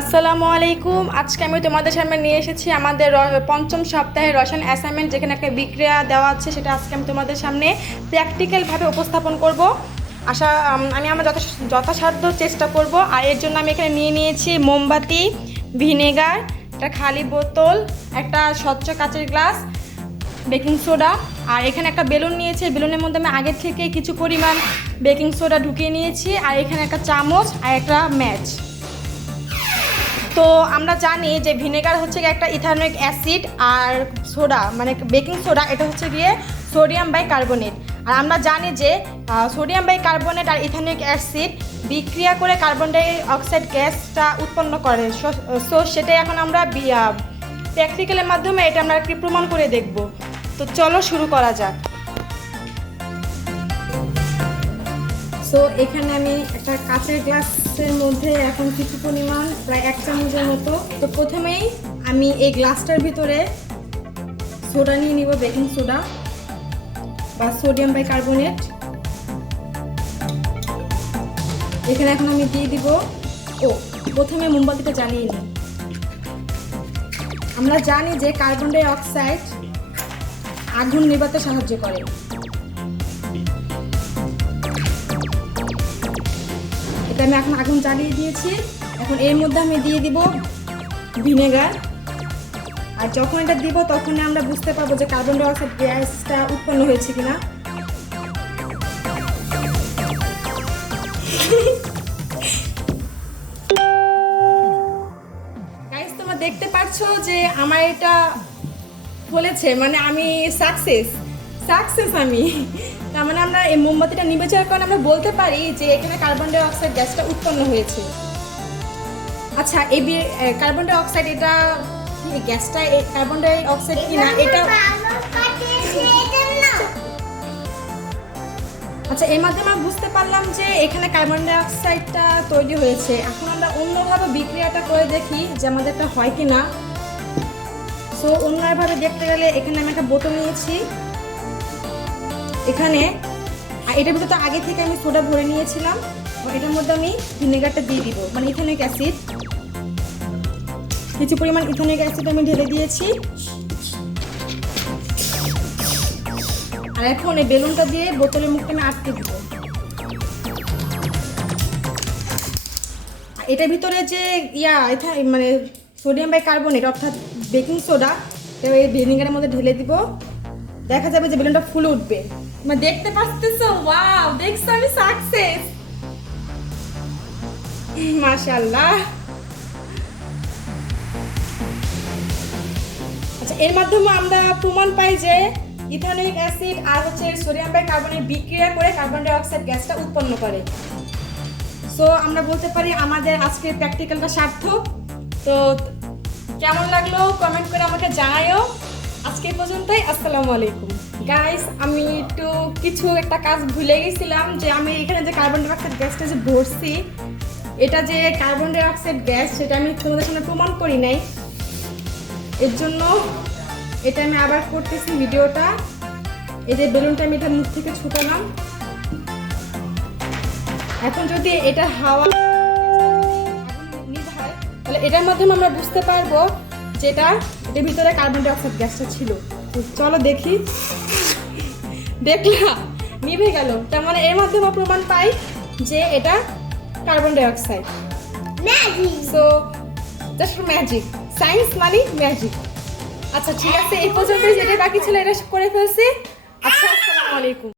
আসসালামু আলাইকুম। আজকে আমি তোমাদের সামনে নিয়ে এসেছি আমাদের পঞ্চম সপ্তাহের রসায়ন অ্যাসাইনমেন্ট, যেখানে একটা বিক্রিয়া দেওয়া আছে। সেটা আজকে আমি তোমাদের সামনে প্র্যাকটিক্যালভাবে উপস্থাপন করব। আমি আমার যথাসাধ্য চেষ্টা করব। আর এর জন্য আমি এখানে নিয়ে নিয়েছি মোমবাতি, ভিনেগার, একটা খালি বোতল, একটা স্বচ্ছ কাচের গ্লাস, বেকিং সোডা, আর এখানে একটা বেলুন নিয়েছি। বেলুনের মধ্যে আমি আগে থেকে কিছু পরিমাণ বেকিং সোডা ঢুকিয়ে নিয়েছি। আর এখানে একটা চামচ আর একটা ম্যাচ। তো আমরা জানি যে ভিনেগার হচ্ছে একটা ইথানোয়িক অ্যাসিড, আর সোডা মানে বেকিং সোডা এটা হচ্ছে গিয়ে সোডিয়াম বাইকার্বনেট। আর আমরা জানি যে সোডিয়াম বাইকার্বনেট আর ইথানোয়িক অ্যাসিড বিক্রিয়া করে কার্বন ডাই অক্সাইড গ্যাসটা উৎপন্ন করে। সো সেটাই এখন আমরা প্র্যাকটিক্যালের মাধ্যমে এটা আমরা কি প্রমাণ করে দেখব। তো চলো শুরু করা যাক। তো এখানে আমি একটা কাঁচের গ্লাসের মধ্যে এখন কিছু পরিমাণ প্রায় 1 চামচের মতো। তো প্রথমেই আমি এই গ্লাসটার ভিতরে সোডা নিয়ে নিব, বেকিং সোডা বা সোডিয়াম বাইকার্বনেট। এখানে এখন আমি দিয়ে দিব, প্রথমে মোমবাতিটা জ্বালিয়ে নিই। আমরা জানি যে কার্বন ডাই অক্সাইড আগুন নেভাতে সাহায্য করে। এটা আমি এখন আগুন জ্বালিয়ে দিয়েছি। এখন এর মধ্যে আমি দিয়ে দিব ভিনেগার। আর যখন এটা দিব তখন আমরা বুঝতে পারবো যে কার্বন ডাই অক্সাইড গ্যাসটা উৎপন্ন হয়েছে কিনা। গাইস, তোমরা দেখতে পাচ্ছো যে আমার এটা ফলেছে, মানে আমি সাকসেস আমি। তার মানে আমরা এই মোমবাতিটা নিভে যাওয়ার কারণে আমরা বলতে পারি যে এখানে কার্বন ডাই অক্সাইড গ্যাসটা উৎপন্ন হয়েছে। আচ্ছা, এই কার্বন ডাই অক্সাইড এটা গ্যাসটা কার্বন ডাই অক্সাইড কিনা এটা আচ্ছা, এর মাধ্যমে আমরা বুঝতে পারলাম যে এখানে কার্বন ডাই অক্সাইডটা তৈরি হয়েছে। এখন আমরা অন্যভাবে বিক্রিয়াটা করে দেখি যে আমাদেরটা হয় কিনা। সো অন্যভাবে দেখতে গেলে এখানে আমি একটা বোতল নিয়েছি। এখানে এটার ভিতরে তো আগে থেকে আমি সোডা ভরে নিয়েছিলাম। এটার মধ্যে আমি ভিনেগারটা দিয়ে দিব, মানে ইথানোয়িক অ্যাসিড। কিছু পরিমাণ ইথানোয়িক অ্যাসিড আমি ঢেলে দিয়েছি। আর এখন এই বেলুনটা দিয়ে বোতলের মুখটা আমি আটকে দিব। এটার ভিতরে যে মানে সোডিয়াম বাইকার্বনেট অর্থাৎ বেকিং সোডা, এই ভিনেগারের মধ্যে ঢেলে দিব। দেখা যাবে যে বেলুনটা ফুলে উঠবে। মানে দেখতে পাচ্ছেছো? ওয়াও, দেখছো আমি সাকসেস, মাশাআল্লাহ। আচ্ছা, এর মাধ্যমে আমরা প্রমাণ পাই যে ইথানোয়িক অ্যাসিড আর হচ্ছে সোডিয়াম বাইকার্বনেট বিক্রিয়া করে কার্বন ডাই অক্সাইড গ্যাসটা উৎপন্ন করে। সো আমরা বলতে পারি আমাদের আজকের প্র্যাকটিক্যালটা সার্থক। তো কেমন লাগলো কমেন্ট করে আমাকে জানাইও। আজকে পর্যন্তই। আসসালামু আলাইকুম। গাইস, আমি একটু কিছু একটা কাজ ভুলে গেছিলাম, যে আমি এখানে যে কার্বন ডাই অক্সাইড গ্যাসটা যে ভরছি, এটা যে কার্বন ডাই অক্সাইড গ্যাস সেটা আমি তোমাদের সামনে প্রমাণ করি নাই। এর জন্য এটা আমি আবার করতেছি ভিডিওটা। এই যে বেলুনটা আমি এটা মুখ থেকে ছুটালাম। এখন যদি এটা হাওয়া নিভায়, তাহলে এটার মাধ্যমে আমরা বুঝতে পারবো যে এটার ভিতরে কার্বন ডাই অক্সাইড গ্যাসটা ছিল। চলো দেখি। দেখলা, নিভে গেল। তার মানে এর মাধ্যমে প্রমাণ পাই যে এটা কার্বন ডাই অক্সাইড। সো জাস্ট ম্যাজিক, সায়েন্স মানে ম্যাজিক। আচ্ছা ঠিক আছে, এই পর্যন্ত যেটা বাকি ছিল এটা করে ফেলছি। আচ্ছা, আসসালামু আলাইকুম।